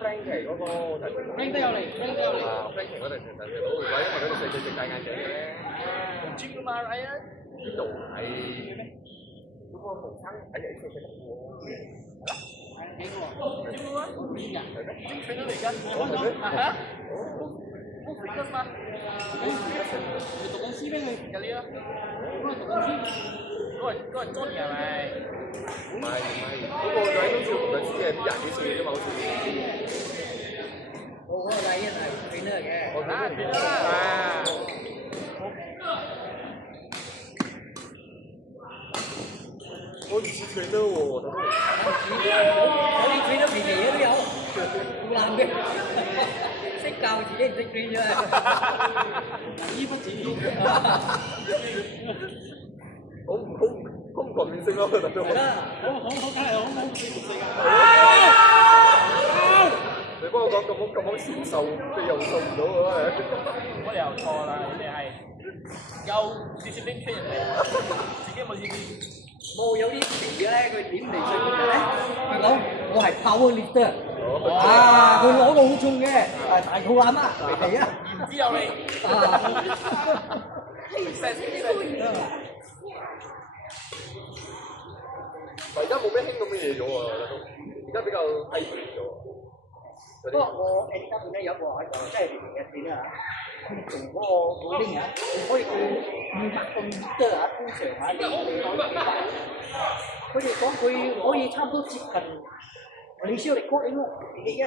Frank 奇嗰個，Frank 都有嚟，Frank 都有嚟。啊 Frank 奇嗰陣時就係老回歸，因為嗰個對戴眼鏡嘅咧。同 Jim 嘛，Ryan。邊度係？嗰個無生睇嚟四隻喎。幾個？Jim 啊？邊人？係咩 ？Jim 佢都嚟緊，我講啊都食得嘛？你讀緊書咩？你嘅呢啊？嗰個讀緊書，嗰個 Johnny 係咪？唔係，嗰個仔都照讀緊書嘅，啲廿幾歲啫嘛，好似。我嗰個仔係 trainer 嘅。我睇啊！我唔似 trainer 喎，我都。我啲 trainer 平時嘢都有，好難嘅。識教自己唔識 train 啫嘛。衣不止衣。好唔確定性咯，佢哋都。係啦，好，梗係好四唔四啊！你幫我講咁好閃瘦，你又做唔到嘅喎。我哋又錯啦，你哋係有少少拎出人哋，自己冇意見。有啲肥嘅咧，佢點嚟上嚟咧？佢講我係 power lifter，啊，佢攞到好重嘅，大肚腩啊，肥肥啊，言之有理。而家冇咩興咁嘅嘢咗喎，我覺得都。而家比較低調咗。不過我誒家邊咧有個喺度，真係平嘅片啊！佢做嗰個老鷹啊，可以到200個米啊，通常啊，佢哋講佢可以差唔多接近你需要嚟 call 咯，你嘅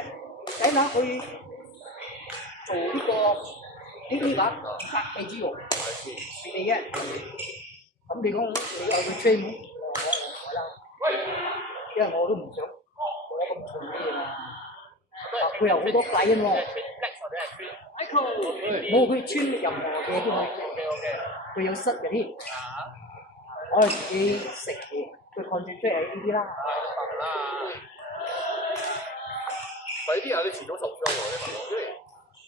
睇下佢做呢個呢啲話200 kg 喎，你嘅咁你講你有佢 train 冇？我啦，因為我都唔想攞咁重嘅嘢嘛。佢有好多鬼喎，冇佢穿任何嘢都可以，佢有濕嘅添。我哋自己食嘢，佢看住出係呢啲啦。咪啲人你遲早受傷喎，你問我，因為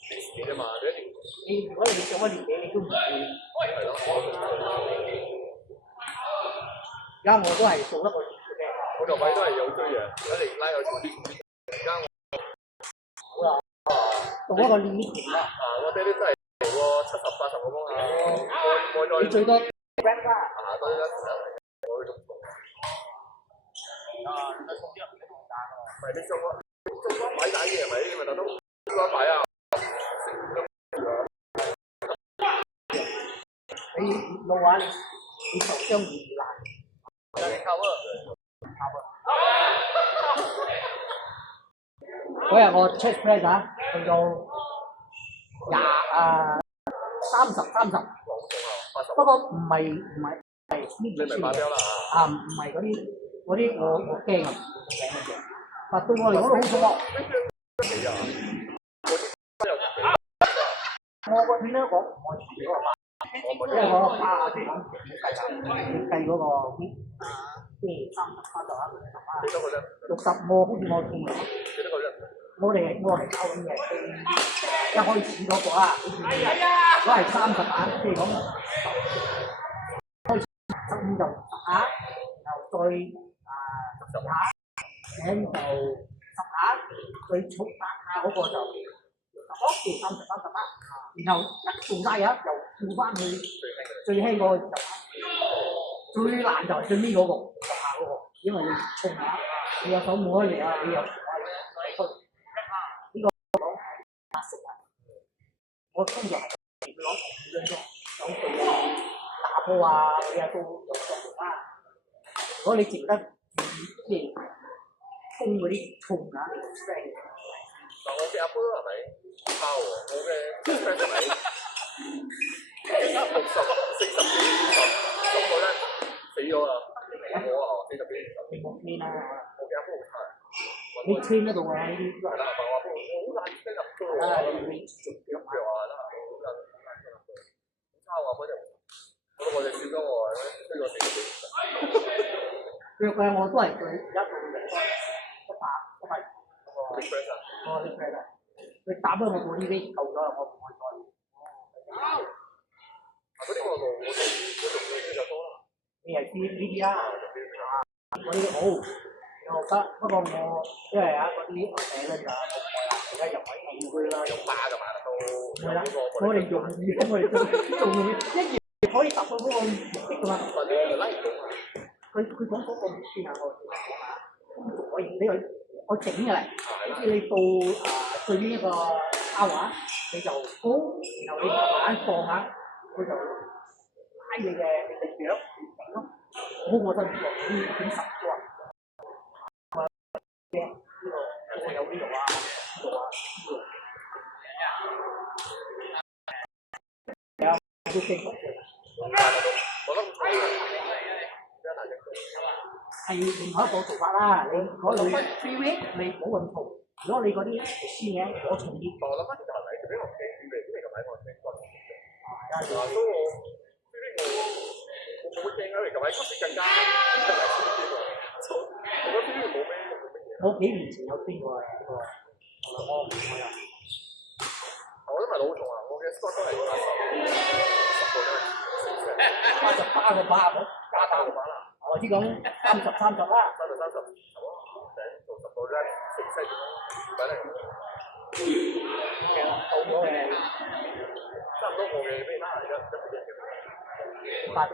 你自己啫嘛，你一定。你如果你上咗年紀，你都唔會。係咯。而家我都係做得個年嘅。我條米都係有追嘅，一定拉有錢。而家做一個 limit 啦。我哋啲真係做過70、80個鐘啊！我再。你最多 rep 啦。多啲啦，我去做。唔係你做個米打嘢咪咪大都做個米啊！你老話你受傷唔難。嗰日我 chest press 啊，去到30，不過唔係係呢啲算嘅，唔係嗰啲我驚啊，但對我嚟講都好重要。我個片咧講唔可以自己嗰個巴，因為我個巴即係講計嗰個即係30啊，60我好似我見咗。我哋搞緊嘅，一開始嗰個啊，都係30下，即係講開始15就10下，然後再10下，然後10下，最重8下嗰個就10下，30下，然後一做晒啊，又調翻去最輕嗰個10下，最難就係最尾嗰個10下嗰個，因為你重下，你有手冇得力啊，你有。我通常係攞2分鐘手對打波啊嗰啲啊都有作用啦。如果你淨得即係攻嗰啲重啊，你真係。嗱，我嘅阿波係咪拋喎？我嘅 friend 係咪60、40幾、50，咁我咧死咗啦！我40幾、50。你冇 train 啦。我嘅阿波好差。你 train 得到啊？呢啲。係啦，我阿波好難 train 入波喎。你做腳啊？我哋算咗我追過4個腳嘅我都係佢而家做嘅100。哦，啲 friend 啊，佢打俾我做呢啲夠咗啦，我唔可以再。嗰啲我做比較多啦。你係呢啲啦，我呢啲好，有我覺得不過我因為啊嗰啲社論啊，而家入位唔會啦，用巴就買得到，係啦，我哋容易，我哋仲容易一頁可以達到嗰個目的㗎嘛。或者就拉唔到嘛。佢講嗰個目標啊，我可以俾佢我整嘅嚟，好似你到最尾一個歐畫你就高，然後你慢慢放下，佢就拉你嘅腳整咯。我覺得呢個幾實喎。嘅呢個我有呢度啊，呢度啊，呢度。有啲驚嘅。我覺得係另外一個做法啦。你如果你 free weight 你冇運動，如果你嗰啲輸嘅，我重啲。我諗翻條係咪？俾我記住嚟，呢個咪我聽過。係啊，所以我冇乜驚啊！嚟咁喺嗰時更加真係少啲喎。我覺得呢個冇咩嘢。我幾年前有邊個啊？呢個我又我都唔係老重啊！我嘅 score 都係88個巴冇加大個版啦。我知講30啦。30，係咯，頂做10個啫，食西點樣？到咗嘅差唔多我嘅咩啦，而家1比1嘅。80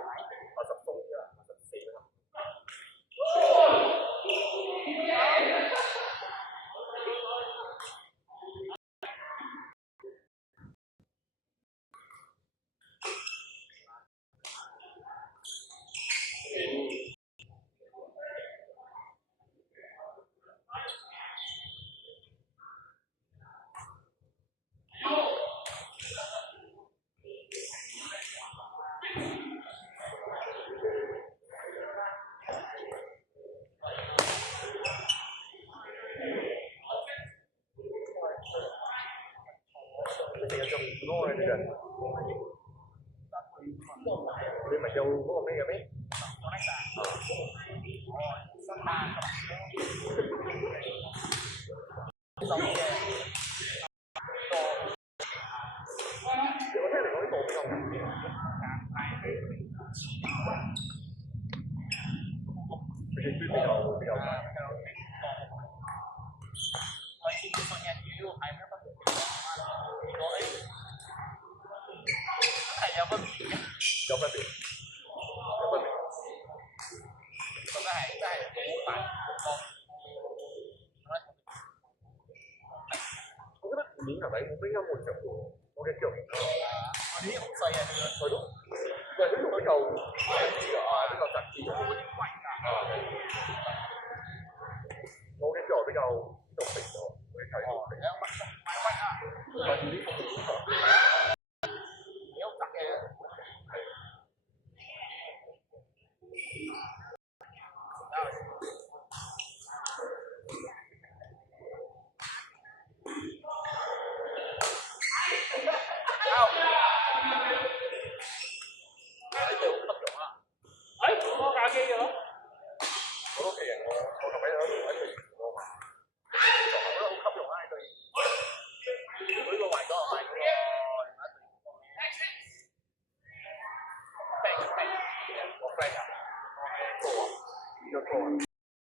80鬆啫，84啦。成日做唔多嘅其實。你咪有嗰個咩嘅咩？我聽嚟講呢個比較難嘅。佢嘅比較難。有分別。有分別。覺得係真係好大我覺得面係咪冇咩音樂着喎？我嘅腳型啊，我啲好細啊，係咯，但係佢用比較啲㗎啊，比較實啲㗎。我嘅腳比較肥咗，會睇到。買屈啊！